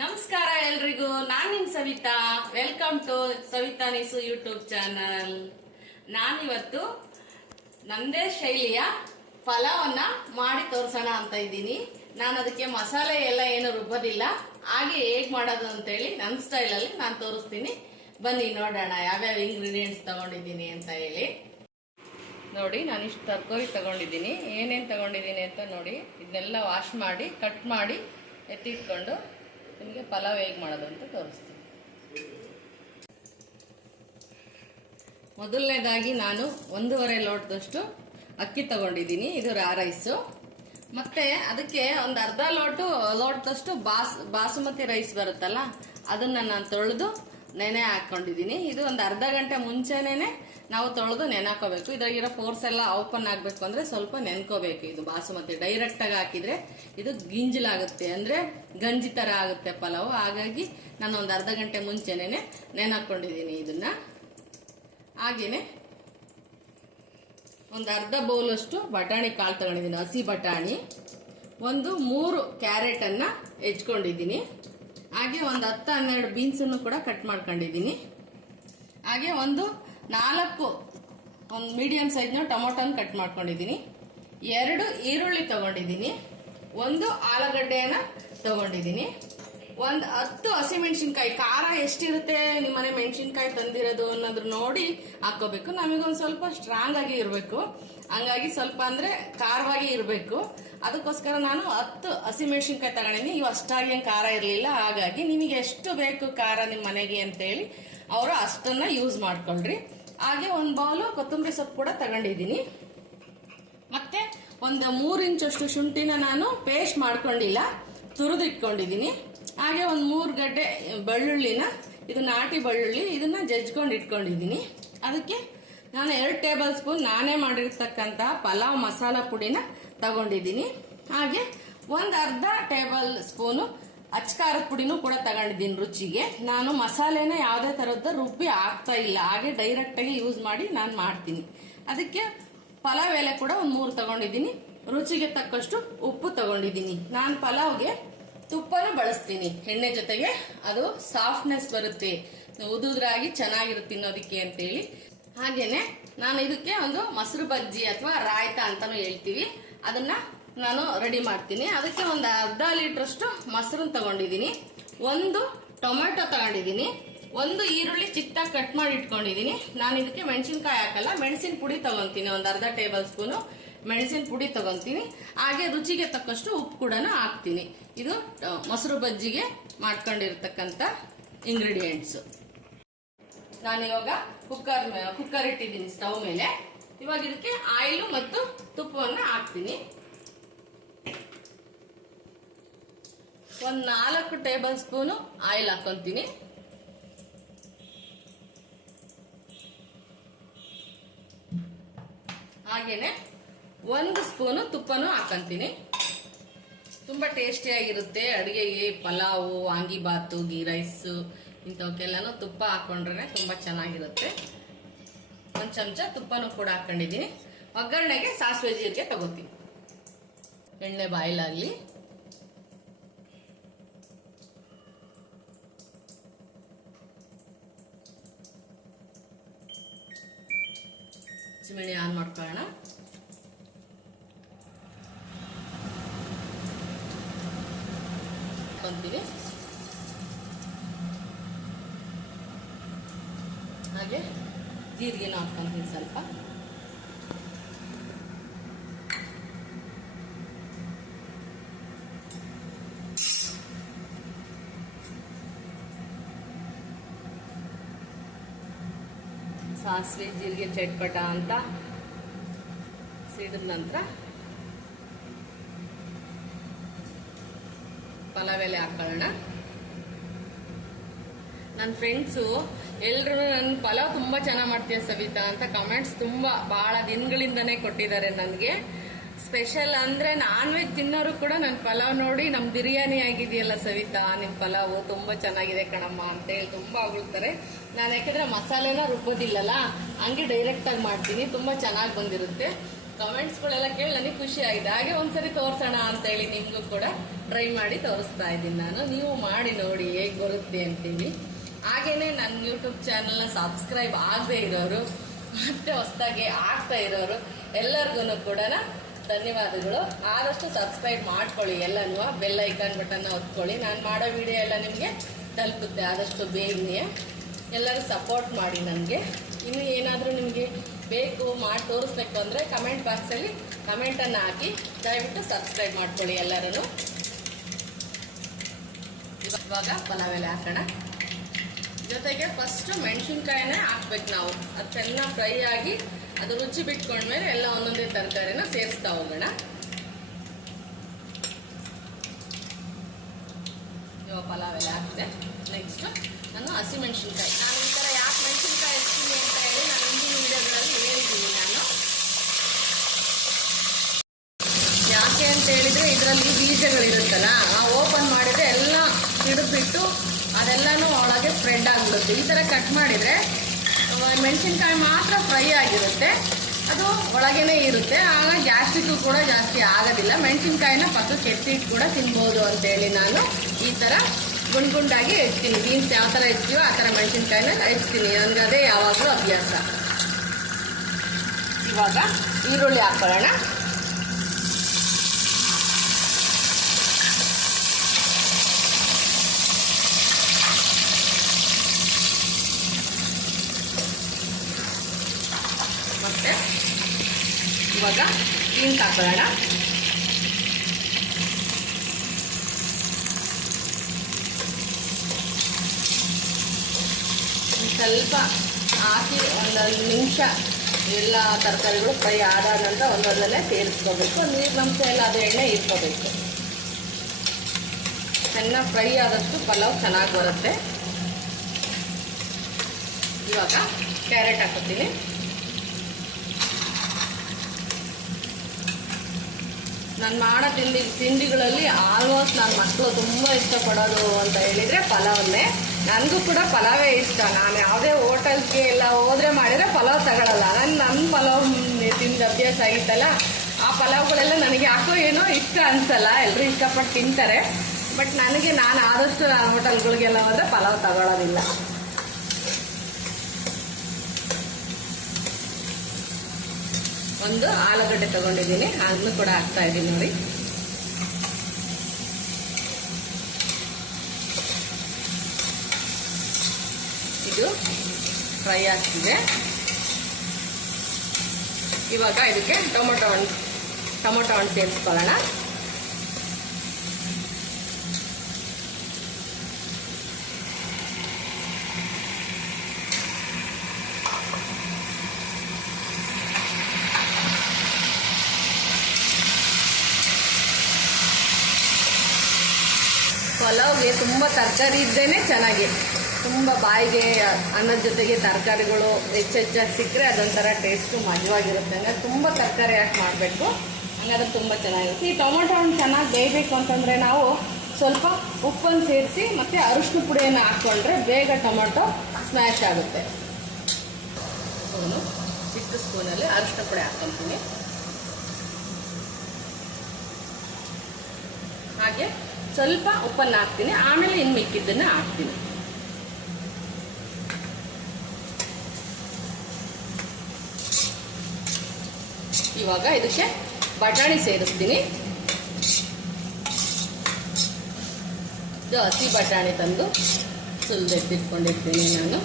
ನಮಸ್ಕಾರ ಎಲ್ರಿಗೂ, ನಾನು ನಿಮ್ ಸವಿತಾ. ವೆಲ್ಕಮ್ ಟು ಸವಿತಾ ನೀಸು ಯೂಟ್ಯೂಬ್ ಚಾನಲ್. ನಾನಿವತ್ತು ನಂದೇ ಶೈಲಿಯ ಪಲಾವನ್ನ ಮಾಡಿ ತೋರ್ಸೋಣ ಅಂತ ಇದ್ದೀನಿ. ನಾನು ಅದಕ್ಕೆ ಮಸಾಲೆ ಎಲ್ಲ ಏನು ರುಬ್ಬೋದಿಲ್ಲ, ಹಾಗೆ ಹೇಗ್ ಮಾಡೋದು ಅಂತೇಳಿ ನನ್ನ ಸ್ಟೈಲಲ್ಲಿ ನಾನು ತೋರಿಸ್ತೀನಿ. ಬನ್ನಿ ನೋಡೋಣ ಯಾವ್ಯಾವ ಇಂಗ್ರೀಡಿಯೆಂಟ್ಸ್ ತಗೊಂಡಿದ್ದೀನಿ ಅಂತ ಹೇಳಿ. ನೋಡಿ, ನಾನು ಇಷ್ಟು ತರಕಾರಿ ತಗೊಂಡಿದ್ದೀನಿ. ಏನೇನು ತಗೊಂಡಿದ್ದೀನಿ ಅಂತ ನೋಡಿ. ಇದನ್ನೆಲ್ಲ ವಾಶ್ ಮಾಡಿ ಕಟ್ ಮಾಡಿ ಎತ್ತಿಟ್ಕೊಂಡು ನಿಮಗೆ ಪಲಾವ್ ಹೇಗೆ ಮಾಡೋದು ಅಂತ ತೋರಿಸ್ತೀನಿ. ಮೊದಲನೇದಾಗಿ ನಾನು 1.5 ಲೋಟದಷ್ಟು ಅಕ್ಕಿ ತಗೊಂಡಿದ್ದೀನಿ. ಇದು ರಾ ರೈಸು. ಮತ್ತೆ ಅದಕ್ಕೆ ಒಂದು ಅರ್ಧ ಲೋಟದಷ್ಟು ಬಾಸುಮತಿ ರೈಸ್ ಬರುತ್ತಲ್ಲ, ಅದನ್ನ ನಾನು ತೊಳೆದು ನೆನೆ ಹಾಕೊಂಡಿದ್ದೀನಿ. ಇದು ಒಂದು ಅರ್ಧ ಗಂಟೆ ಮುಂಚೆನೇ ನಾವು ತೊಳೆದು ನೆನೆ ಹಾಕೋಬೇಕು. ಇದ್ರಾಗಿರೋ ಫೋರ್ಸ್ ಎಲ್ಲ ಓಪನ್ ಆಗ್ಬೇಕು ಅಂದ್ರೆ ಸ್ವಲ್ಪ ನೆನ್ಕೋಬೇಕು. ಇದು ಬಾಸುಮತಿ ಡೈರೆಕ್ಟ್ ಆಗಿ ಹಾಕಿದ್ರೆ ಇದು ಗಿಂಜಲಾಗುತ್ತೆ, ಅಂದ್ರೆ ಗಂಜಿ ತರ ಆಗುತ್ತೆ ಪಲಾವು. ಹಾಗಾಗಿ ನಾನು ಒಂದು ಅರ್ಧ ಗಂಟೆ ಮುಂಚೆನೆ ನೆನೆ ಹಾಕೊಂಡಿದ್ದೀನಿ ಇದನ್ನ. ಹಾಗೇನೆ ಒಂದು ಅರ್ಧ ಬೌಲ್ ಅಷ್ಟು ಬಟಾಣಿ ಕಾಳು ತಗೊಂಡಿದ್ದೀನಿ, ಹಸಿ ಬಟಾಣಿ. 3 ಕ್ಯಾರೆಟ್ ಅನ್ನ ಹೆಚ್ಕೊಂಡಿದ್ದೀನಿ. ಹಾಗೆ ಒಂದು 10-12 ಬೀನ್ಸ್ ಅನ್ನು ಕೂಡ ಕಟ್ ಮಾಡ್ಕೊಂಡಿದ್ದೀನಿ. ಹಾಗೆ ಒಂದು ಮೀಡಿಯಂ ಸೈಜ್ನ ಟೊಮೊಟೊನ ಕಟ್ ಮಾಡ್ಕೊಂಡಿದ್ದೀನಿ. 2 ಈರುಳ್ಳಿ ತಗೊಂಡಿದ್ದೀನಿ. 1 ಆಲೂಗಡ್ಡೆಯನ್ನ ತಗೊಂಡಿದ್ದೀನಿ. ಒಂದು 10 ಹಸಿಮೆಣಸಿನ್ಕಾಯಿ. ಖಾರ ಎಷ್ಟಿರುತ್ತೆ ನಿಮ್ಮನೆ ಮೆಣಸಿನ್ಕಾಯಿ ತಂದಿರೋದು ಅನ್ನೋದ್ರ ನೋಡಿ ಹಾಕೋಬೇಕು. ನಮಗೊಂದು ಸ್ವಲ್ಪ ಸ್ಟ್ರಾಂಗ್ ಆಗಿ ಇರಬೇಕು, ಹಂಗಾಗಿ ಸ್ವಲ್ಪ ಅಂದ್ರೆ ಖಾರವಾಗಿ ಇರಬೇಕು. ಅದಕ್ಕೋಸ್ಕರ ನಾನು 10 ಹಸಿಮೆಣಸಿನ್ಕಾಯಿ ತಗೊಂಡಿನಿ. ಇವು ಅಷ್ಟಾಗಿ ಖಾರ ಇರಲಿಲ್ಲ, ಹಾಗಾಗಿ ನಿಮಗೆ ಎಷ್ಟು ಬೇಕು ಖಾರ ನಿಮ್ಮ ಮನೆಗೆ ಅಂತೇಳಿ ಅವರು ಅಷ್ಟನ್ನ ಯೂಸ್ ಮಾಡ್ಕೊಳ್ರಿ. ಹಾಗೆ ಒಂದು ಬೌಲು ಕೊತ್ತಂಬರಿ ಸೊಪ್ಪು ಕೂಡ ತಗೊಂಡಿದ್ದೀನಿ. ಮತ್ತೆ ಒಂದು 3 ಇಂಚಷ್ಟು ಶುಂಠಿನ ನಾನು ಪೇಸ್ಟ್ ಮಾಡ್ಕೊಂಡಿಲ್ಲ, ತುರಿದಿಟ್ಕೊಂಡಿದ್ದೀನಿ. ಹಾಗೆ ಒಂದು 3 ಗಡ್ಡೆ ಬೆಳ್ಳುಳ್ಳಿನ, ಇದು ನಾಟಿ ಬೆಳ್ಳುಳ್ಳಿ, ಇದನ್ನ ಜಜ್ಕೊಂಡು ಇಟ್ಕೊಂಡಿದ್ದೀನಿ. ಅದಕ್ಕೆ ನಾನು 2 ಟೇಬಲ್ ಸ್ಪೂನ್ ನಾನೇ ಮಾಡಿರ್ತಕ್ಕಂಥ ಪಲಾವ್ ಮಸಾಲ ಪುಡಿನ ತಗೊಂಡಿದ್ದೀನಿ. ಹಾಗೆ ಒಂದು ಅರ್ಧ ಟೇಬಲ್ ಸ್ಪೂನು ಅಚ್ಕಾರದ ಪುಡಿನೂ ಕೂಡ ತಗೊಂಡಿದ್ದೀನಿ ರುಚಿಗೆ. ನಾನು ಮಸಾಲೆನ ಯಾವುದೇ ತರದ್ದು ರುಬ್ಬಿ ಹಾಕ್ತಾ ಇಲ್ಲ, ಹಾಗೆ ಡೈರೆಕ್ಟ್ ಆಗಿ ಯೂಸ್ ಮಾಡಿ ನಾನು ಮಾಡ್ತೀನಿ. ಅದಕ್ಕೆ ಪಲಾವ್ ಎಲೆ ಕೂಡ ಒಂದು 3 ತಗೊಂಡಿದ್ದೀನಿ. ರುಚಿಗೆ ತಕ್ಕಷ್ಟು ಉಪ್ಪು ತಗೊಂಡಿದ್ದೀನಿ. ನಾನು ಪಲಾವ್ಗೆ ತುಪ್ಪನ ಬಳಸ್ತೀನಿ ಎಣ್ಣೆ ಜೊತೆಗೆ, ಅದು ಸಾಫ್ಟ್ನೆಸ್ ಬರುತ್ತೆ, ಉದುದ್ರಾಗಿ ಚೆನ್ನಾಗಿರುತ್ತೆ ತಿನ್ನೋದಕ್ಕೆ ಅಂತೇಳಿ. ಹಾಗೇನೆ ನಾನು ಇದಕ್ಕೆ ಒಂದು ಮೊಸರು ಬಜ್ಜಿ ಅಥವಾ ರಾಯ್ತ ಅಂತಾನು ಹೇಳ್ತೀವಿ, ಅದನ್ನ ನಾನು ರೆಡಿ ಮಾಡ್ತೀನಿ. ಅದಕ್ಕೆ ಒಂದು ಅರ್ಧ ಲೀಟರ್ ಅಷ್ಟು ಮೊಸರನ್ನ ತಗೊಂಡಿದ್ದೀನಿ. 1 ಟೊಮೆಟೊ ತಗೊಂಡಿದ್ದೀನಿ. 1 ಈರುಳ್ಳಿ ಚಿಕ್ಕದಾಗಿ ಕಟ್ ಮಾಡಿ ಇಟ್ಕೊಂಡಿದ್ದೀನಿ. ನಾನು ಇದಕ್ಕೆ ಮೆಣಸಿನ್ಕಾಯಿ ಹಾಕಲ್ಲ, ಮೆಣಸಿನ ಪುಡಿ ತಗೊಂತೀನಿ. ಒಂದು ಅರ್ಧ ಟೇಬಲ್ ಸ್ಪೂನು ಮೆಣಸಿನ ಪುಡಿ ತಗೊಂತೀನಿ. ಹಾಗೆ ರುಚಿಗೆ ತಕ್ಕಷ್ಟು ಉಪ್ಪು ಕೂಡ ಹಾಕ್ತೀನಿ. ಇದು ಮೊಸರು ಬಜ್ಜಿಗೆ ಮಾಡ್ಕೊಂಡಿರ್ತಕ್ಕಂಥ ಇಂಗ್ರೀಡಿಯೆಂಟ್ಸ್. ನಾನಿವಾಗ ಕುಕ್ಕರ್ ಇಟ್ಟಿದ್ದೀನಿ ಸ್ಟವ್ ಮೇಲೆ. ಇವಾಗ ಇದಕ್ಕೆ ಆಯಿಲ್ ಮತ್ತು ತುಪ್ಪವನ್ನು ಹಾಕ್ತೀನಿ. ಒಂದು 4 ಟೇಬಲ್ ಸ್ಪೂನು ಆಯಿಲ್ ಹಾಕೊಂತೀನಿ. ಹಾಗೇನೆ 1 ಸ್ಪೂನು ತುಪ್ಪನೂ ಹಾಕಂತೀನಿ. ತುಂಬಾ ಟೇಸ್ಟಿಯಾಗಿರುತ್ತೆ ಅಡುಗೆಗೆ. ಪಲಾವು, ವಾಂಗಿಬಾತು, ಗೀ ರೈಸ್ ಇಂಥವಕ್ಕೆಲ್ಲನೂ ತುಪ್ಪ ಹಾಕೊಂಡ್ರೆ ತುಂಬಾ ಚೆನ್ನಾಗಿರುತ್ತೆ. 1 ಚಮಚ ತುಪ್ಪನೂ ಕೂಡ ಹಾಕೊಂಡಿದ್ದೀನಿ. ಒಗ್ಗರಣೆಗೆ ಸಾಸಿವೆ ಜೀರಿಗೆ ತಗೋತೀನಿ. ಎಣ್ಣೆ ಬಾಯ್ಲಾಗ್ಲಿ. ಚಿಮಣಿ ಆನ್ ಮಾಡ್ಕೊಳ್ಳೋಣ. ಹಾಕೊಂತೀನಿ. ಹಾಗೆ ಜೀರಿಗೆನ ಹಾಕೊಂತೀನಿ ಸ್ವಲ್ಪ. ಸಾಸಿವೆ ಜೀರಿಗೆ ಚಟ್ಪಟ ಅಂತ ಸಿಡಿದ ನಂತರ ಪಲಾವ್ ಎಲೆ ಹಾಕೊಳ್ಳೋಣ. ನನ್ನ ಫ್ರೆಂಡ್ಸು ಎಲ್ರು ನನ್ನ ಪಲಾವ್ ತುಂಬಾ ಚೆನ್ನಾಗಿ ಮಾಡ್ತೀಯ ಸವಿತಾ ಅಂತ ಕಮೆಂಟ್ಸ್ ಬಹಳ ದಿನಗಳಿಂದನೇ ಕೊಟ್ಟಿದ್ದಾರೆ ನನಗೆ. ಸ್ಪೆಷಲ್ ಅಂದ್ರೆ ನಾನ್ ವೆಜ್ ತಿನ್ನೋರು ಕೂಡ ನನ್ನ ಪಲಾವ್ ನೋಡಿ ನಮ್ ಬಿರಿಯಾನಿ ಆಗಿದೆಯಲ್ಲ ಸವಿತಾ, ನಿಮ್ ಪಲಾವ್ ತುಂಬಾ ಚೆನ್ನಾಗಿದೆ ಕಣಮ್ಮ ಅಂತ ಹೇಳಿ ತುಂಬಾ ಹೊಗಳ್ತಾರೆ. ನಾನು ಯಾಕಂದ್ರೆ ಮಸಾಲೆನ ರುಬ್ಬೋದಿಲ್ಲಲ್ಲ, ಹಂಗೆ ಡೈರೆಕ್ಟ್ ಆಗಿ ಮಾಡ್ತೀನಿ, ತುಂಬಾ ಚೆನ್ನಾಗಿ ಬಂದಿರುತ್ತೆ. ಕಮೆಂಟ್ಸ್ಗಳೆಲ್ಲ ಕೇಳಿ ನನಗೆ ಖುಷಿ ಆಗಿದೆ. ಹಾಗೆ ಒಂದ್ಸರಿ ತೋರ್ಸೋಣ ಅಂತ ಹೇಳಿ ನಿಮ್ಗೂ ಕೂಡ ಟ್ರೈ ಮಾಡಿ ತೋರಿಸ್ತಾ ಇದ್ದೀನಿ ನಾನು. ನೀವು ಮಾಡಿ ನೋಡಿ ಹೇಗೆ ಬರುತ್ತೆ ಅಂತೇಳಿ. ಹಾಗೇನೆ ನನ್ನ ಯೂಟ್ಯೂಬ್ ಚಾನಲ್ನ ಸಬ್ಸ್ಕ್ರೈಬ್ ಆಗದೆ ಇರೋರು ಮತ್ತೆ ಹೊಸದಾಗಿ ಆಗ್ತಾ ಇರೋರು ಎಲ್ಲರಿಗೂ ಕೂಡ ಧನ್ಯವಾದಗಳು. ಆದಷ್ಟು ಸಬ್ಸ್ಕ್ರೈಬ್ ಮಾಡ್ಕೊಳ್ಳಿ, ಎಲ್ಲನೂ ಬೆಲ್ ಐಕಾನ್ ಬಟನ್ನ ಒತ್ಕೊಳ್ಳಿ. ನಾನು ಮಾಡೋ ವಿಡಿಯೋ ಎಲ್ಲ ನಿಮಗೆ ತಲುಪುತ್ತೆ ಆದಷ್ಟು ಬೇಗನೆ. ಎಲ್ಲರೂ ಸಪೋರ್ಟ್ ಮಾಡಿ ನನಗೆ. ಇನ್ನು ಏನಾದರೂ ನಿಮಗೆ ಬೇಕು ಮಾಡಿ ತೋರಿಸ್ಬೇಕು ಅಂದರೆ ಕಮೆಂಟ್ ಬಾಕ್ಸಲ್ಲಿ ಕಮೆಂಟನ್ನು ಹಾಕಿ ದಯವಿಟ್ಟು ಸಬ್ಸ್ಕ್ರೈಬ್ ಮಾಡ್ಕೊಳ್ಳಿ ಎಲ್ಲರೂ. ಇವಾಗ ಪಲಾವ್ ಎಲೆ ಹಾಕೋಣ. ಜೊತೆಗೆ ಫಸ್ಟು ಮೆಣಸಿನ್ಕಾಯಿನೇ ಹಾಕ್ಬೇಕು ನಾವು. ಅದು ಚೆನ್ನಾಗಿ ಫ್ರೈ ಆಗಿ ಅದು ರುಚಿ ಬಿಟ್ಕೊಂಡ್ಮೇಲೆ ಎಲ್ಲ ಒಂದೊಂದೇ ತರಕಾರಿನ ಸೇರಿಸ್ತಾ ಹೋಗೋಣ. ಇವಾಗ ಪಲಾವ್ ಎಲೆ ಹಾಕಿದೆ. ನೆಕ್ಸ್ಟು ನಾನು ಹಸಿಮೆಣಸಿನ್ಕಾಯಿ, ನಾನು ಈ ಥರ ಯಾಕೆ ಮೆಣಸಿನ್ಕಾಯಿ ಹಚ್ತೀನಿ ಅಂತ ಹೇಳಿ ನಾನು ಹಿಂದಿನ ವಿಡಿಯೋಗಳಲ್ಲಿ ಹೇಳಿದ್ದೀನಿ ನಾನು. ಯಾಕೆ ಅಂತ ಹೇಳಿದರೆ ಇದರಲ್ಲಿ ಬೀಜಗಳಿರುತ್ತಲ್ಲ, ಆ ಓಪನ್ ಮಾಡಿದರೆ ಎಲ್ಲ ಹಿಡಿದ್ಬಿಟ್ಟು ಅದೆಲ್ಲನೂ ಒಳಗೆ ಸ್ಪ್ರೆಡ್ ಆಗಿಬಿಡುತ್ತೆ. ಈ ಥರ ಕಟ್ ಮಾಡಿದರೆ ಮೆಣಸಿನ್ಕಾಯಿ ಮಾತ್ರ ಫ್ರೈ ಆಗಿರುತ್ತೆ, ಅದು ಒಳಗೇನೆ ಇರುತ್ತೆ. ಆಗ ಗ್ಯಾಸ್ಟ್ರಿಕ್ ಕೂಡ ಜಾಸ್ತಿ ಆಗೋದಿಲ್ಲ. ಮೆಣಸಿನ್ಕಾಯಿನ ಪಕ್ಕಕ್ಕೆ ಎತ್ತಿಟ್ಟು ಕೂಡ ತಿನ್ಬೋದು ಅಂತೇಳಿ ನಾನು ಈ ಥರ ಗುಂಡಾಗಿ ಹೆಚ್ಚ್ತೀನಿ. ಬೀನ್ಸ್ ಯಾವ ಥರ ಹೆಚ್ಚಿವೋ ಆ ಥರ ಮೆಣಸಿನ್ಕಾಯಿನ ಹೆಚ್ಚ್ತೀನಿ. ನನಗೆ ಅದೇ ಯಾವಾಗಲೂ ಅಭ್ಯಾಸ. ಇವಾಗ ಈರುಳ್ಳಿ ಹಾಕೊಳ್ಳೋಣ. ಮತ್ತೆ ಇವಾಗ ಬೀನ್ಸ್ ಹಾಕೊಳ್ಳೋಣ. ಸ್ವಲ್ಪ ಹಾಕಿ ಒಂದೊಂದು ನಿಮಿಷ ಎಲ್ಲ ತರಕಾರಿಗಳು ಫ್ರೈ ಆದ ನಂತರ ಒಂದೊಂದನ್ನೇ ಸೇರಿಸ್ಕೋಬೇಕು. ನೀರಿನಂಶ ಎಲ್ಲ ಅದು ಎಣ್ಣೆ ಇಟ್ಕೋಬೇಕು. ಚೆನ್ನಾಗಿ ಫ್ರೈ ಆದಷ್ಟು ಪಲಾವ್ ಚೆನ್ನಾಗಿ ಬರುತ್ತೆ. ಇವಾಗ ಕ್ಯಾರೆಟ್ ಹಾಕೋತೀನಿ. ನಾನು ಮಾಡೋ ತಿಂಡಿಗಳಲ್ಲಿ ಆಲ್ಮೋಸ್ಟ್ ನನ್ನ ಮಕ್ಕಳು ತುಂಬ ಇಷ್ಟಪಡೋದು ಅಂತ ಹೇಳಿದರೆ ಪಲಾವನ್ನೇ. ನನಗೂ ಕೂಡ ಪಲಾವೇ ಇಷ್ಟ. ನಾನು ಯಾವುದೇ ಹೋಟೆಲ್ಗೆ ಎಲ್ಲ ಹೋದರೆ ಮಾಡಿದರೆ ಪಲಾವ್ ತಗೊಳ್ಳಲ್ಲ. ನನ್ನ ಪಲಾವ್ ತಿಂದು ಅಭ್ಯಾಸ ಆಗಿತ್ತಲ್ಲ, ಆ ಪಲಾವ್ಗಳೆಲ್ಲ ನನಗೆ ಯಾಕೋ ಏನೋ ಇಷ್ಟ ಅನಿಸಲ್ಲ. ಎಲ್ಲರೂ ಇಷ್ಟಪಟ್ಟು ತಿಂತಾರೆ. ಬಟ್ ನಾನು ಆದಷ್ಟು ನಾನು ಹೋಟೆಲ್ಗಳಿಗೆಲ್ಲ ಹೋದರೆ ಪಲಾವ್ ತಗೊಳ್ಳೋದಿಲ್ಲ. ಒಂದು ಆಲೂಗಡ್ಡೆ ತಗೊಂಡಿದ್ದೀನಿ, ಅದನ್ನು ಕೂಡ ಹಾಕ್ತಾ ಇದ್ದೀನಿ ನೋಡಿ. ಇದು ಫ್ರೈ ಆಗ್ತಿದೆ. ಇವಾಗ ಇದಕ್ಕೆ ಟೊಮೊಟೊ ಹಣ್ಣು ಸೇರಿಸ್ಕೊಳ್ಳೋಣ. ಪಲಾವ್ಗೆ ತುಂಬ ತರಕಾರಿ ಇದ್ದೇ ಚೆನ್ನಾಗಿ, ತುಂಬ ಬಾಯಿಗೆ ಅನ್ನದ ಜೊತೆಗೆ ತರಕಾರಿಗಳು ಹೆಚ್ಚೆಚ್ಚಾಗಿ ಸಿಕ್ಕರೆ ಅದೊಂಥರ ಟೇಸ್ಟು ಮಜವಾಗಿರುತ್ತೆ. ಹಂಗಾಗಿ ತುಂಬ ತರಕಾರಿ ಹಾಕಿ ಮಾಡಬೇಕು, ಹಂಗಾದ್ರೆ ತುಂಬ ಚೆನ್ನಾಗಿರುತ್ತೆ. ಈ ಟೊಮೊಟೊ ಹಣ್ಣು ಚೆನ್ನಾಗಿ ಬೇಯಬೇಕು ಅಂತಂದರೆ ನಾವು ಸ್ವಲ್ಪ ಉಪ್ಪನ್ನು ಸೇರಿಸಿ ಮತ್ತು ಅರಿಶಿನ ಪುಡಿಯನ್ನು ಹಾಕ್ಕೊಂಡ್ರೆ ಬೇಗ ಟೊಮೊಟೊ ಸ್ಮ್ಯಾಶ್ ಆಗುತ್ತೆ. ಚಿಕ್ಕ ಸ್ಪೂನಲ್ಲಿ ಅರಿಶಿನ ಪುಡಿ ಹಾಕ್ಕೊತೀನಿ. ಹಾಗೆ ಸ್ವಲ್ಪ ಉಪ್ಪನ್ನು ಹಾಕ್ತೀನಿ, ಆಮೇಲೆ ಇನ್ನು ಮಿಕ್ಕಿದ್ದನ್ನು ಹಾಕ್ತೀನಿ. ಇವಾಗ ಇದಕ್ಕೆ ಬಟಾಣಿ ಸೇರಿಸ್ತೀನಿ. ಇದು ಹಸಿ ಬಟಾಣಿ ತಂದು ಸುಲಿದೆತ್ತಿಟ್ಕೊಂಡಿರ್ತೀನಿ ನಾನು.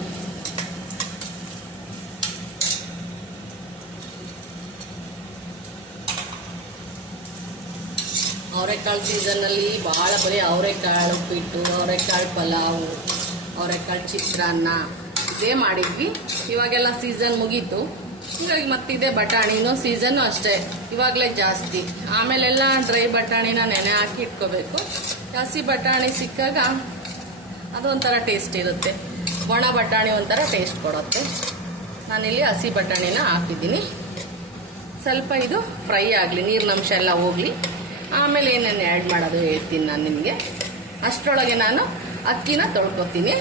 ಅವರೆಕಾಳು ಸೀಸನ್ನಲ್ಲಿ ಭಾಳ ಬರೀ ಅವರೆಕಾಳು ಉಪ್ಪಿಟ್ಟು, ಅವರೆಕಾಳು ಪಲಾವು, ಅವರೆಕಾಳು ಚಿತ್ರಾನ್ನ ಇದೇ ಮಾಡಿದ್ವಿ. ಇವಾಗೆಲ್ಲ ಸೀಸನ್ ಮುಗೀತು. ಇವಾಗ ಮತ್ತಿದೆ ಬಟಾಣಿನೂ ಸೀಸನ್ನು ಅಷ್ಟೇ, ಇವಾಗಲೇ ಜಾಸ್ತಿ. ಆಮೇಲೆಲ್ಲ ಡ್ರೈ ಬಟಾಣಿನ ನೆನೆ ಹಾಕಿ ಇಟ್ಕೋಬೇಕು. ಹಸಿ ಬಟಾಣಿ ಸಿಕ್ಕಾಗ ಅದು ಒಂಥರ ಟೇಸ್ಟ್ ಇರುತ್ತೆ, ಒಣ ಬಟಾಣಿ ಒಂಥರ ಟೇಸ್ಟ್ ಕೊಡುತ್ತೆ. ನಾನಿಲ್ಲಿ ಹಸಿ ಬಟಾಣಿನ ಹಾಕಿದ್ದೀನಿ. ಸ್ವಲ್ಪ ಇದು ಫ್ರೈ ಆಗಲಿ, ನೀರಿನಂಶ ಎಲ್ಲ ಹೋಗಲಿ, ಆಮೇಲೆ ಏನೇನು ಆ್ಯಡ್ ಮಾಡೋದು ಹೇಳ್ತೀನಿ ನಾನು ನಿಮಗೆ. ಅಷ್ಟರೊಳಗೆ ನಾನು ಅಕ್ಕಿನ ತೊಳ್ಕೊತೀನಿ.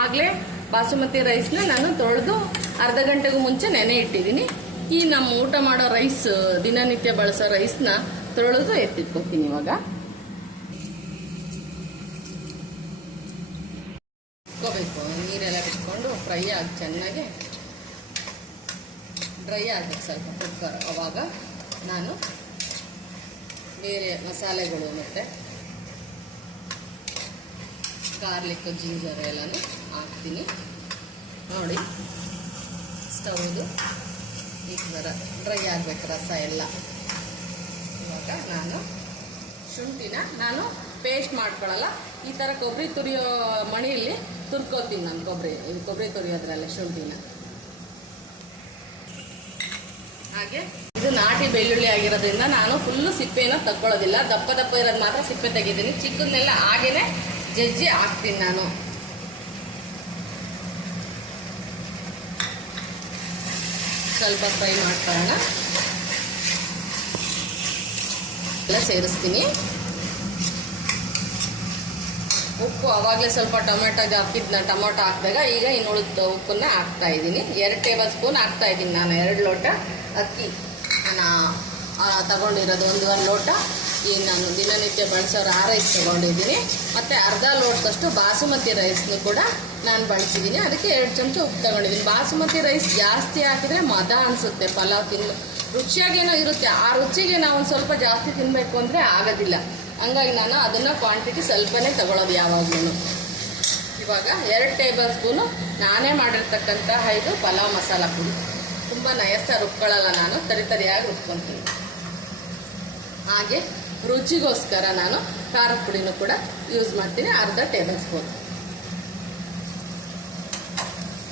ಆಗಲೇ ಬಾಸುಮತಿ ರೈಸ್ನ ನಾನು ತೊಳೆದು ಅರ್ಧ ಗಂಟೆಗೂ ಮುಂಚೆ ನೆನೆ ಇಟ್ಟಿದ್ದೀನಿ. ಈ ನಮ್ಮ ಊಟ ಮಾಡೋ ರೈಸ್, ದಿನನಿತ್ಯ ಬಳಸೋ ರೈಸ್ನ ತೊಳೆದು ಎತ್ತಿಟ್ಕೊತೀನಿ. ಇವಾಗ ಇಟ್ಕೋಬೇಕು, ನೀರೆಲ್ಲ ಬಿಟ್ಕೊಂಡು ಫ್ರೈ ಆಗಿ ಚೆನ್ನಾಗಿ ಡ್ರೈ ಆಗಬೇಕು ಸ್ವಲ್ಪ ಕುಕ್ಕರ್. ಅವಾಗ ನಾನು ಬೇರೆ ಮಸಾಲೆಗಳು ಮತ್ತು ಗಾರ್ಲಿಕ್, ಜಿಂಜರ್ ಎಲ್ಲನೂ ಹಾಕ್ತೀನಿ. ನೋಡಿ, ಸ್ಟವ್ದು ಈ ಥರ ಡ್ರೈ ಆಗಬೇಕು ರಸ ಎಲ್ಲ. ಇವಾಗ ನಾನು ಶುಂಠಿನ ಪೇಸ್ಟ್ ಮಾಡ್ಕೊಳ್ಳಲ್ಲ, ಈ ಥರ ಕೊಬ್ಬರಿ ತುರಿಯೋ ಮಣಿಯಲ್ಲಿ ತುರ್ಕೋತೀನಿ. ನಾನು ಕೊಬ್ಬರಿ ತುರಿಯೋದ್ರಲ್ಲೇ ಶುಂಠಿನ. ಹಾಗೆ ಇದು ನಾಟಿ ಬೆಳ್ಳುಳ್ಳಿ ಆಗಿರೋದ್ರಿಂದ ನಾನು ಫುಲ್ಲು ಸಿಪ್ಪೆನ ತಗೊಳ್ಳೋದಿಲ್ಲ, ದಪ್ಪ ದಪ್ಪ ಇರೋದು ಮಾತ್ರ ಸಿಪ್ಪೆ ತೆಗಿದ್ದೀನಿ. ಚಿಕ್ಕದನ್ನೆಲ್ಲ ಹಾಗೇನೆ ಜಜ್ಜಿ ಹಾಕ್ತೀನಿ ನಾನು. ಸ್ವಲ್ಪ ಫ್ರೈ ಮಾಡ್ಕೊಳ್ಳೋಣ. ಎಲ್ಲ ಸೇರಿಸ್ತೀನಿ. ಉಪ್ಪು ಆವಾಗಲೇ ಸ್ವಲ್ಪ ಟೊಮೆಟೊಗೆ ಟೊಮೊಟೊ ಹಾಕಿದಾಗ ಈಗ ಇನ್ನು ಉಳಿದ ಉಪ್ಪನ್ನ ಹಾಕ್ತಾ ಇದ್ದೀನಿ. 2 ಟೇಬಲ್ ಸ್ಪೂನ್ ಹಾಕ್ತಾ ಇದ್ದೀನಿ ನಾನು. 2 ಲೋಟ ಅಕ್ಕಿ ತಗೊಂಡಿರೋದು, 1.5 ಲೋಟ ಈ ನಾನು ದಿನನಿತ್ಯ ಬಳಸೋರು ಆ ರೈಸ್ ತೊಗೊಂಡಿದ್ದೀನಿ. ಮತ್ತು ಅರ್ಧ ಲೋಟದಷ್ಟು ಬಾಸುಮತಿ ರೈಸ್ನು ಕೂಡ ನಾನು ಬಳಸಿದ್ದೀನಿ. ಅದಕ್ಕೆ 2 ಚಮಚ ಉಪ್ಪು ತಗೊಂಡಿದ್ದೀನಿ. ಬಾಸುಮತಿ ರೈಸ್ ಜಾಸ್ತಿ ಹಾಕಿದರೆ ಮದ ಅನಿಸುತ್ತೆ, ಪಲಾವ್ ತಿನ್ನು ರುಚಿಯಾಗೇನೋ ಇರುತ್ತೆ. ಆ ರುಚಿಗೆ ನಾವು ಒಂದು ಸ್ವಲ್ಪ ಜಾಸ್ತಿ ತಿನ್ನಬೇಕು ಅಂದರೆ ಆಗೋದಿಲ್ಲ. ಹಂಗಾಗಿ ನಾನು ಅದನ್ನು ಕ್ವಾಂಟಿಟಿ ಸ್ವಲ್ಪನೇ ತಗೊಳ್ಳೋದು ಯಾವಾಗಲೂ. ಇವಾಗ 2 ಟೇಬಲ್ ಸ್ಪೂನು ನಾನೇ ಮಾಡಿರ್ತಕ್ಕಂತಹ ಇದು ಪಲಾವ್ ಮಸಾಲ ಪುಡಿ. ತುಂಬ ನಯಸ ರುಬ್ಕೊಳ್ಳಲ್ಲ, ನಾನು ತರಿಯಾಗಿ ರುಬ್ಕೊತೀನಿ. ಹಾಗೆ ರುಚಿಗೋಸ್ಕರ ನಾನು ಖಾರದ ಪುಡಿನೂ ಕೂಡ ಯೂಸ್ ಮಾಡ್ತೀನಿ, ಅರ್ಧ ಟೇಬಲ್ ಸ್ಪೂನ್.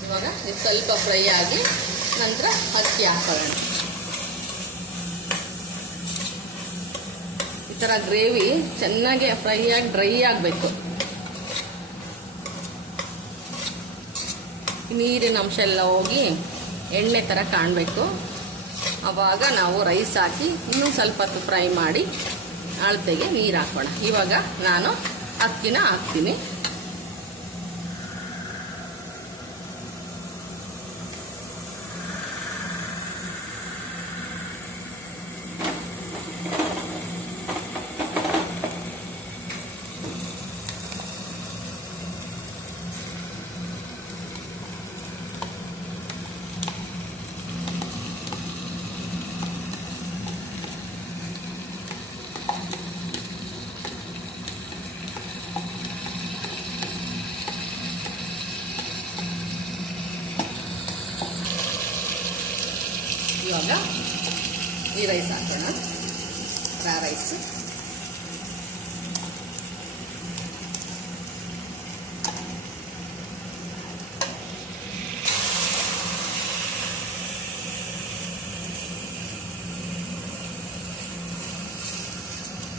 ಇವಾಗ ಇದು ಸ್ವಲ್ಪ ಫ್ರೈ ಆಗಿ ನಂತರ ಅಕ್ಕಿ ಹಾಕೊಳ್ಳೋಣ. ಈ ಥರ ಗ್ರೇವಿ ಚೆನ್ನಾಗಿ ಫ್ರೈ ಆಗಿ ಡ್ರೈ ಆಗಬೇಕು. ನೀರಿನ ಅಂಶ ಎಲ್ಲ ಹೋಗಿ ಎಣ್ಣೆ ಥರ ಕಾಣಬೇಕು. ಆವಾಗ ನಾವು ರೈಸ್ ಹಾಕಿ ಇನ್ನೂ ಸ್ವಲ್ಪ ಹೊತ್ತು ಫ್ರೈ ಮಾಡಿ ಅಳತೆಗೆ ನೀರು ಹಾಕೋಣ. ಇವಾಗ ನಾನು ಅಕ್ಕಿನ ಹಾಕ್ತೀನಿ. ಇವಾಗ ಈ ರೈಸ್ ಹಾಕೋಣ, ರಾ ರೈಸ್.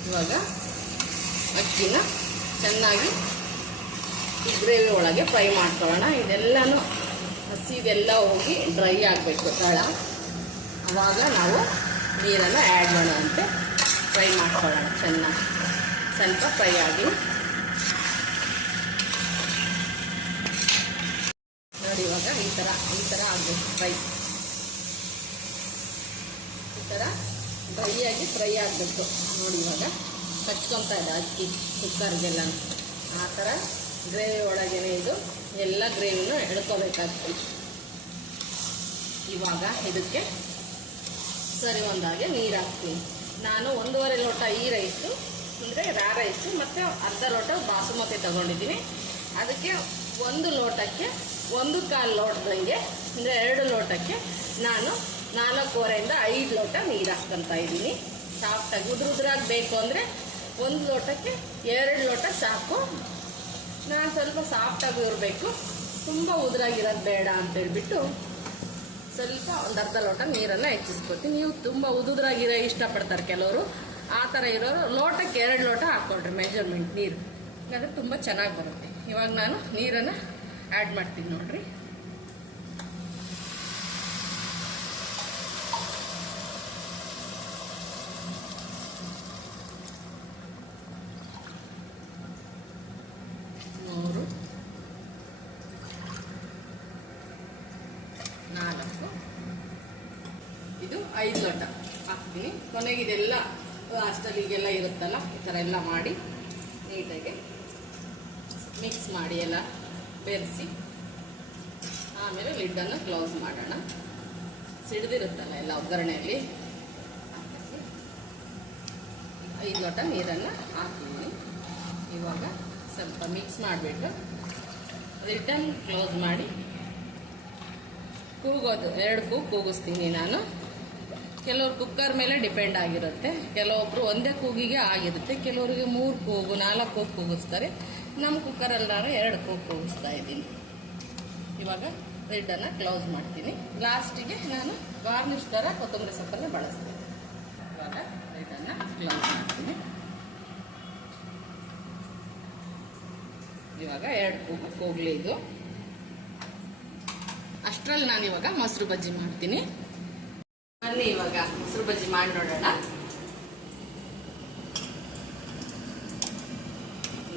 ಇವಾಗ ಅಕ್ಕಿನ ಚೆನ್ನಾಗಿ ಈ ಗ್ರೇವಿ ಒಳಗೆ ಫ್ರೈ ಮಾಡ್ಕೊಳ್ಳೋಣ. ಇದೆಲ್ಲನೂ ಹಸಿದೆಲ್ಲ ಹೋಗಿ ಡ್ರೈ ಆಗಬೇಕು ತಳ. ಆವಾಗ ನಾವು ನೀರನ್ನು ಆ್ಯಡ್ ಮಾಡೋಂತೆ ಫ್ರೈ ಮಾಡ್ಕೊಳ್ಳೋಣ. ಚೆನ್ನಾಗಿ ಸ್ವಲ್ಪ ಫ್ರೈ ಆಗಿ ನೋಡಿ. ಇವಾಗ ಈ ಥರ ಆಗಬೇಕು ಫ್ರೈ. ಈ ಥರ ಡ್ರೈಯಾಗಿ ಫ್ರೈ ಆಗಬೇಕು ನೋಡಿ. ಇವಾಗ ಕಚ್ಕೊತಾ ಇದೆ ಅಕ್ಕಿ ಕುಕ್ಕರ್ಗೆಲ್ಲ. ಆ ಥರ ಗ್ರೇವಿ ಒಳಗೇನೆ ಇದು ಎಲ್ಲ ಗ್ರೇವಿನೂ ಎಳ್ಕೋಬೇಕಾಗ್ತದೆ. ಇವಾಗ ಇದಕ್ಕೆ ಸರಿ ಒಂದಾಗೆ ನೀರು ಹಾಕ್ತೀನಿ. ನಾನು 1.5 ಲೋಟ ಈ ರೈಸು ಅಂದರೆ ರಾ ರೈಸು ಮತ್ತು ಅರ್ಧ ಲೋಟ ಬಾಸುಮತಿ ತಗೊಂಡಿದ್ದೀನಿ. ಅದಕ್ಕೆ 1 ಲೋಟಕ್ಕೆ 1/4 ಲೋಟದಂಗೆ ಅಂದರೆ 2 ಲೋಟಕ್ಕೆ ನಾನು 4.25 ಇಂದ 5 ಲೋಟ ನೀರು ಹಾಕ್ಕೊತಾ ಇದ್ದೀನಿ. ಸಾಫ್ಟಾಗಿ ಉದುರಾಗಿ ಬೇಕು ಅಂದರೆ 1 ಲೋಟಕ್ಕೆ 2 ಲೋಟ ಸಾಕು. ನಾನು ಸ್ವಲ್ಪ ಸಾಫ್ಟಾಗಿ ಇರಬೇಕು, ತುಂಬ ಉದುರಾಗಿರೋದು ಬೇಡ ಅಂತೇಳ್ಬಿಟ್ಟು ಸ್ವಲ್ಪ ಒಂದು ಅರ್ಧ ಲೋಟ ನೀರನ್ನು ಹೆಚ್ಚಿಸ್ಕೊತೀನಿ. ನೀವು ತುಂಬ ಉದುರಾಗಿರೋ ಇಷ್ಟಪಡ್ತಾರೆ ಕೆಲವರು, ಆ ಥರ ಇರೋರು ಲೋಟಕ್ಕೆ 2 ಲೋಟ ಹಾಕ್ಕೊಳ್ರಿ ಮೆಜರ್ಮೆಂಟ್ ನೀರು, ಅದು ತುಂಬ ಚೆನ್ನಾಗಿ ಬರುತ್ತೆ. ಇವಾಗ ನಾನು ನೀರನ್ನು ಆ್ಯಡ್ ಮಾಡ್ತೀನಿ ನೋಡ್ರಿ. 5 ಲೋಟ ಹಾಕ್ತೀನಿ. ಕೊನೆಗೆ ಇದೆಲ್ಲ ಲಾಸ್ಟಲ್ಲಿ ಈಗೆಲ್ಲ ಇರುತ್ತಲ್ಲ, ಈ ಥರ ಎಲ್ಲ ಮಾಡಿ ನೀಟಾಗಿ ಮಿಕ್ಸ್ ಮಾಡಿ ಎಲ್ಲ ಬೆರೆಸಿ ಆಮೇಲೆ ಲಿಡ್ಡನ್ನು ಕ್ಲೋಸ್ ಮಾಡೋಣ. ಸಿಡಿದಿರುತ್ತಲ್ಲ ಎಲ್ಲ ಒಗ್ಗರಣೆಯಲ್ಲಿ. 5 ಲೋಟ ನೀರನ್ನು ಹಾಕ್ತೀನಿ. ಇವಾಗ ಸ್ವಲ್ಪ ಮಿಕ್ಸ್ ಮಾಡಿಬಿಟ್ಟು ಲಿಡ್ಡನ್ನು ಕ್ಲೋಸ್ ಮಾಡಿ ಕೂಗೋದು 2 ಕೂಗು ಕೂಗಿಸ್ತೀನಿ ನಾನು. ಕೆಲವ್ರು ಕುಕ್ಕರ್ ಮೇಲೆ ಡಿಪೆಂಡ್ ಆಗಿರುತ್ತೆ. ಕೆಲವೊಬ್ರು ಒಂದೇ ಕೂಗಿಗೆ ಆಗಿರುತ್ತೆ, ಕೆಲವರಿಗೆ 3 ಕೂಗು 4 ಕೂಗು ಕೂಗಿಸ್ತಾರೆ. ನಮ್ಮ ಕುಕ್ಕರಲ್ಲಾದ್ರೆ 2 ಕೂಗು ಕೂಗಿಸ್ತಾ ಇದ್ದೀನಿ. ಇವಾಗ ಲಿಡ್ಡನ್ನು ಕ್ಲೋಸ್ ಮಾಡ್ತೀನಿ. ಲಾಸ್ಟಿಗೆ ನಾನು ಗಾರ್ನಿಷ್ ಥರ ಕೊತ್ತಂಬರಿ ಸೊಪ್ಪನ್ನು ಬಳಸ್ತೀನಿ. ಇವಾಗ ಲಿಡ್ಡನ್ನು ಕ್ಲೋಸ್ ಮಾಡ್ತೀನಿ. ಇವಾಗ 2 ಕೂಗು ಕೂಗಲಿ ಇದು. ಅಷ್ಟರಲ್ಲಿ ನಾನು ಇವಾಗ ಮೊಸರು ಬಜ್ಜಿ ಮಾಡ್ತೀನಿ. ಬನ್ನಿ ಇವಾಗ ಮೊಸರು ಬಜ್ಜಿ ಮಾಡಿ ನೋಡೋಣ.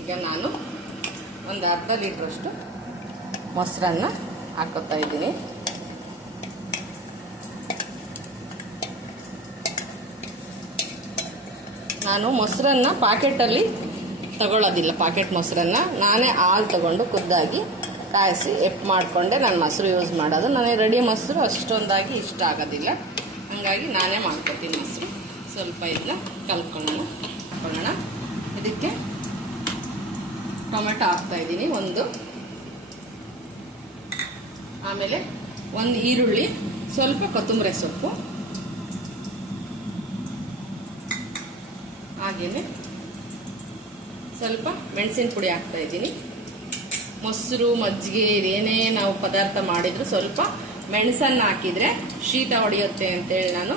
ಈಗ ನಾನು ಒಂದು ಅರ್ಧ ಲೀಟ್ರಷ್ಟು ಮೊಸರನ್ನ ಹಾಕೋತಾ ಇದ್ದೀನಿ. ನಾನು ಮೊಸರನ್ನ ಪಾಕೆಟಲ್ಲಿ ತಗೊಳ್ಳೋದಿಲ್ಲ. ಪಾಕೆಟ್ ಮೊಸರನ್ನ ನಾನೇ ಹಾಲು ತಗೊಂಡು ಖುದ್ದಾಗಿ ಕಾಯಿಸಿ ಮಾಡಿಕೊಂಡೆ ನಾನು ಮೊಸರು ಯೂಸ್ ಮಾಡೋದು. ನನಗೆ ರೆಡಿ ಮೊಸರು ಅಷ್ಟೊಂದಾಗಿ ಇಷ್ಟ ಆಗೋದಿಲ್ಲ, ಹಾಗಾಗಿ ನಾನೇ ಮಾಡ್ಕೊತೀನಿ ಮೊಸರು. ಸ್ವಲ್ಪ ಇದನ್ನ ಕಲ್ತ್ಕೊಳ್ಳೋಣ. ಇದಕ್ಕೆ ಟೊಮೆಟೊ ಹಾಕ್ತಾಯಿದ್ದೀನಿ 1, ಆಮೇಲೆ 1 ಈರುಳ್ಳಿ, ಸ್ವಲ್ಪ ಕೊತ್ತಂಬರಿ ಸೊಪ್ಪು, ಹಾಗೆಯೇ ಸ್ವಲ್ಪ ಮೆಣಸಿನ ಪುಡಿ ಹಾಕ್ತಾಯಿದ್ದೀನಿ. ಮೊಸರು ಮಜ್ಜಿಗೆ ಇದೇನೇ ನಾವು ಪದಾರ್ಥ ಮಾಡಿದ್ರು ಸ್ವಲ್ಪ ಮೆಣಸನ್ನು ಹಾಕಿದರೆ ಶೀತ ಹೊಡೆಯುತ್ತೆ ಅಂತೇಳಿ ನಾನು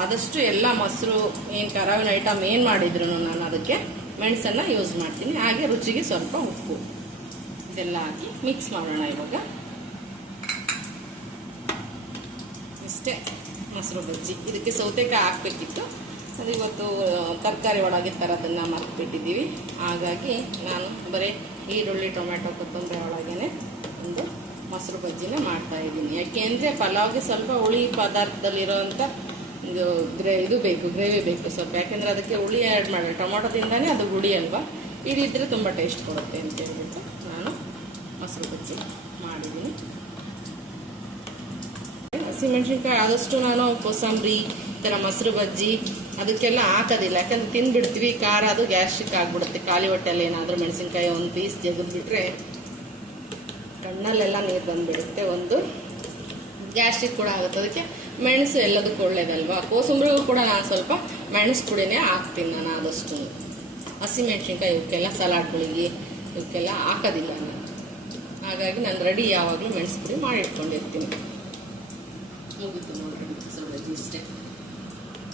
ಆದಷ್ಟು ಎಲ್ಲ ಮೊಸರು ಏನು ಕರಾವಿನ ಐಟಮ್ ಏನು ಮಾಡಿದ್ರು ನಾನು ಅದಕ್ಕೆ ಮೆಣಸನ್ನು ಯೂಸ್ ಮಾಡ್ತೀನಿ. ಹಾಗೆ ರುಚಿಗೆ ಸ್ವಲ್ಪ ಉಪ್ಪು ಇದೆಲ್ಲ ಹಾಕಿ ಮಿಕ್ಸ್ ಮಾಡೋಣ. ಇವಾಗ ಇಷ್ಟೇ ಮೊಸರು ಬಜ್ಜಿ. ಇದಕ್ಕೆ ಸೌತೆಕಾಯಿ ಹಾಕಬೇಕಿತ್ತು, ಅದು ಇವತ್ತು ತರಕಾರಿ ಒಳಗೆ ತರೋದನ್ನು ಮರೆತುಬಿಟ್ಟಿದ್ದೀವಿ. ಹಾಗಾಗಿ ನಾನು ಬರೀ ಈರುಳ್ಳಿ ಟೊಮೆಟೊ ಕೊತ್ತಂಬರಿ ಒಳಗೇ ಒಂದು ಮೊಸರು ಬಜ್ಜಿನ ಮಾಡ್ತಾಯಿದ್ದೀನಿ. ಯಾಕೆಂದರೆ ಪಲಾವ್ಗೆ ಸ್ವಲ್ಪ ಹುಳಿ ಪದಾರ್ಥದಲ್ಲಿರೋವಂಥ ಇದು ಬೇಕು, ಗ್ರೇವಿ ಬೇಕು ಸ್ವಲ್ಪ. ಯಾಕೆಂದರೆ ಅದಕ್ಕೆ ಹುಳಿ ಆ್ಯಡ್ ಮಾಡಿ ಟೊಮೊಟೊದಿಂದನೇ ಅದು ಹುಳಿ ಅಲ್ವಾ, ಇದಿದ್ದರೆ ತುಂಬ ಟೇಸ್ಟ್ ಕೊಡುತ್ತೆ ಅಂತ ಹೇಳ್ಬಿಟ್ಟು ನಾನು ಮೊಸರು ಬಜ್ಜಿ ಮಾಡಿದ್ದೀನಿ. ಹಸಿಮೆಣ್ಸಿನ್ಕಾಯಿ ಆದಷ್ಟು ನಾನು ಕೋಸಂಬರಿ ಈ ಥರ ಮೊಸರು ಬಜ್ಜಿ ಅದಕ್ಕೆಲ್ಲ ಹಾಕೋದಿಲ್ಲ. ಯಾಕಂದ್ರೆ ತಿಂದುಬಿಡ್ತೀವಿ, ಖಾರ ಅದು ಗ್ಯಾಸ್ಟ್ರಿಕ್ ಆಗಿಬಿಡುತ್ತೆ. ಖಾಲಿ ಹೊಟ್ಟೆಯಲ್ಲಿ ಏನಾದರೂ ಮೆಣಸಿನ್ಕಾಯಿ 1 ಪೀಸ್ ತೆಗೆದುಬಿಟ್ರೆ ಕಣ್ಣಲ್ಲೆಲ್ಲ ನೀರು ಬಂದುಬಿಡುತ್ತೆ. ಒಂದು ಗ್ಯಾಸ್ಟ್ರಿಕ್ ಕೂಡ ಆಗುತ್ತೆ. ಅದಕ್ಕೆ ಮೆಣಸು ಎಲ್ಲದಕ್ಕೂ ಒಳ್ಳೇದಲ್ವಾ. ಕೋಸಂಬರಿಗೂ ಕೂಡ ನಾನು ಸ್ವಲ್ಪ ಮೆಣಸು ಪುಡಿನೇ ಹಾಕ್ತೀನಿ ನಾನು ಆದಷ್ಟು. ಹಸಿಮೆಣ್ಸಿನ್ಕಾಯಿ ಇವಕ್ಕೆಲ್ಲ ಸಲಾಡ್ಗಳಿಗೆ ಇವಕ್ಕೆಲ್ಲ ಹಾಕೋದಿಲ್ಲ ನಾನು. ಹಾಗಾಗಿ ನಾನು ರೆಡಿ ಯಾವಾಗಲೂ ಮೆಣಸು ಪುಡಿ ಮಾಡಿಟ್ಕೊಂಡಿರ್ತೀನಿ. ಮುಗಿತು ನೋಡಿರಿ ಮೊಸರು ಬಜ್ಜಿ ಇಷ್ಟೇ.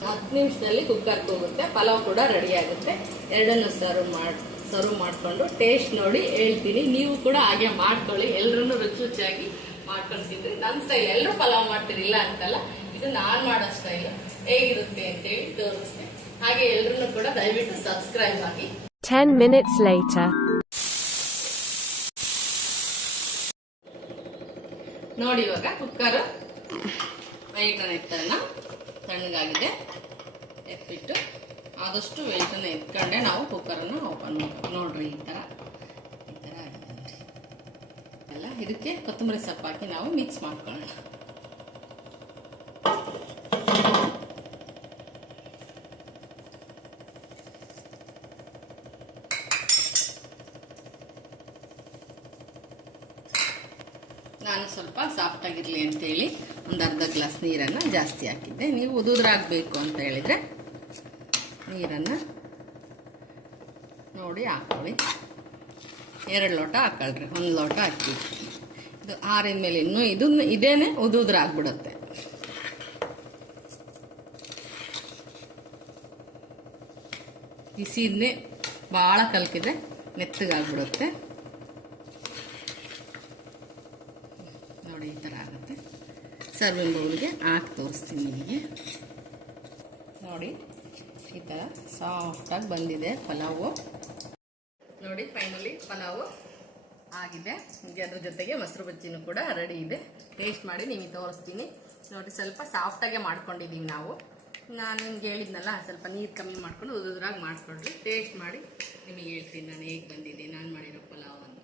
10 ನಿಮಿಷದಲ್ಲಿ ಕುಕ್ಕರ್ಗೆ ಹೋಗುತ್ತೆ, ಪಲಾವ್ ಕೂಡ ರೆಡಿ ಆಗುತ್ತೆ. ಎರಡನ್ನೂ ಸರ್ವ್ ಮಾಡಿಕೊಂಡು ಟೇಸ್ಟ್ ನೋಡಿ ಹೇಳ್ತೀನಿ. ನೀವು ಕೂಡ ಹಾಗೆ ಮಾಡ್ಕೊಳ್ಳಿ. ಎಲ್ಲರೂ ರುಚಿಯಾಗಿ ಮಾಡ್ಕೊಂಡು ತಿಂದ್ರಿ. ನನ್ನ ಸ್ಟೈಲ್ ಎಲ್ಲರೂ ಪಲಾವ್ ಮಾಡ್ತಿರಿಲ್ಲ ಅಂತಲ್ಲ, ಇದು ನಾನು ಮಾಡೋ ಸ್ಟೈಲ್ ಹೇಗಿರುತ್ತೆ ಅಂತೇಳಿ ತೋರಿಸ್ತೆ. ಹಾಗೆ ಎಲ್ಲರೂ ಕೂಡ ದಯವಿಟ್ಟು ಸಬ್ಸ್ಕ್ರೈಬ್ ಆಗಿ. 10 minutes later. ನೋಡಿ ಇವಾಗ ಕುಕ್ಕರ್ ವೆಯ್ಟನ್ನು ಎತ್ತೋಣ. ತಣ್ಣಗಾಗಿದೆ, ಎತ್ಬಿಟ್ಟು ಆದಷ್ಟು ವೆಯ್ಟನ್ನು ಎತ್ಕೊಂಡೆ ನಾವು ಕುಕ್ಕರನ್ನು ಓಪನ್ ಮಾಡ್ಬೇಕು. ನೋಡ್ರಿ ಈ ಥರ ಆಗಿದೆ ನೋಡಿ ಎಲ್ಲ. ಇದಕ್ಕೆ ಕೊತ್ತಂಬರಿ ಸೊಪ್ಪು ಹಾಕಿ ನಾವು ಮಿಕ್ಸ್ ಮಾಡ್ಕೊಳ್ಳೋಣ. ನಾನು ಸ್ವಲ್ಪ ಸಾಫ್ಟ್ ಆಗಿರಲಿ ಅಂತೇಳಿ ಒಂದು ಅರ್ಧ ಗ್ಲಾಸ್ ನೀರನ್ನು ಜಾಸ್ತಿ ಹಾಕಿದ್ದೆ. ನೀವು ಉದುದ್ರಾಗಬೇಕು ಅಂತ ಹೇಳಿದರೆ ನೀರನ್ನು ನೋಡಿ ಹಾಕೊಳ್ಳಿ. 2 ಲೋಟ ಹಾಕೊಳ್ರಿ, 1 ಲೋಟ ಹಾಕಿ. ಇದು ಆರಿದ ಮೇಲೆ ಇನ್ನೂ ಇದೇನೆ ಉದುದ್ರಾಗ್ಬಿಡುತ್ತೆ. ಬಿಸಿನೇ ಭಾಳ ಕಲ್ಕಿದ್ರೆ ಮೆತ್ತಗಾಗ್ಬಿಡುತ್ತೆ. ನೋಡಿ ಈ ಥರ ಆಗುತ್ತೆ. ಸರ್ವಿಂಗ್ ಬೌಲ್ಗೆ ಹಾಕಿ ತೋರಿಸ್ತೀನಿ ನಿಮಗೆ. ನೋಡಿ ಈ ಥರ ಸಾಫ್ಟಾಗಿ ಬಂದಿದೆ ಪಲಾವು. ನೋಡಿ ಫೈನಲಿ ಪಲಾವು ಆಗಿದೆ. ಹೀಗೆ ಅದ್ರ ಜೊತೆಗೆ ಮೊಸರು ಬಜ್ಜಿನೂ ಕೂಡ ರೆಡಿ ಇದೆ. ಟೇಸ್ಟ್ ಮಾಡಿ ನಿಮಗೆ ತೋರಿಸ್ತೀನಿ. ನೋಡಿ ಸ್ವಲ್ಪ ಸಾಫ್ಟಾಗೆ ಮಾಡ್ಕೊಂಡಿದ್ದೀವಿ ನಾವು. ನಾನು ನಿಮ್ಗೆ ಹೇಳಿದ್ನಲ್ಲ, ಸ್ವಲ್ಪ ನೀರು ಕಮ್ಮಿ ಮಾಡ್ಕೊಂಡು ಉದುರಾಗಿ ಮಾಡಿಕೊಂಡ್ರಿ. ಟೇಸ್ಟ್ ಮಾಡಿ ನಿಮಗೆ ಹೇಳ್ತೀನಿ ನಾನು ಹೇಗೆ ಬಂದಿದೆ ನಾನು ಮಾಡಿರೋ ಪಲಾವ್ ಅಂತ.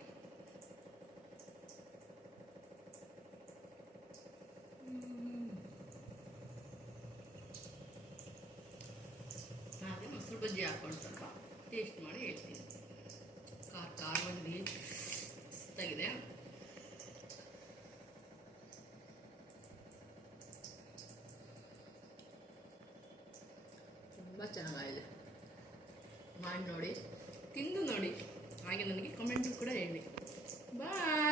ಹಾಗೆ ಮೊಸರು ಬಜ್ಜಿ ಹಾಕೊಂಡು ಸ್ವಲ್ಪ ಟೇಸ್ಟ್ ಮಾಡಿ ಹೇಳ್ತೀನಿ. ಖಾರವಾಗಿದೆ, ಮಸ್ತಾಗಿದೆ. ತುಂಬ ಚೆನ್ನಾಗಿದೆ. ಮಾಡಿ ನೋಡಿ, ತಿಂದು ನೋಡಿ, ಹಾಗೆ ನನಗೆ ಕಮೆಂಟು ಕೂಡ ಹೇಳಿ. ಬಾಯ್.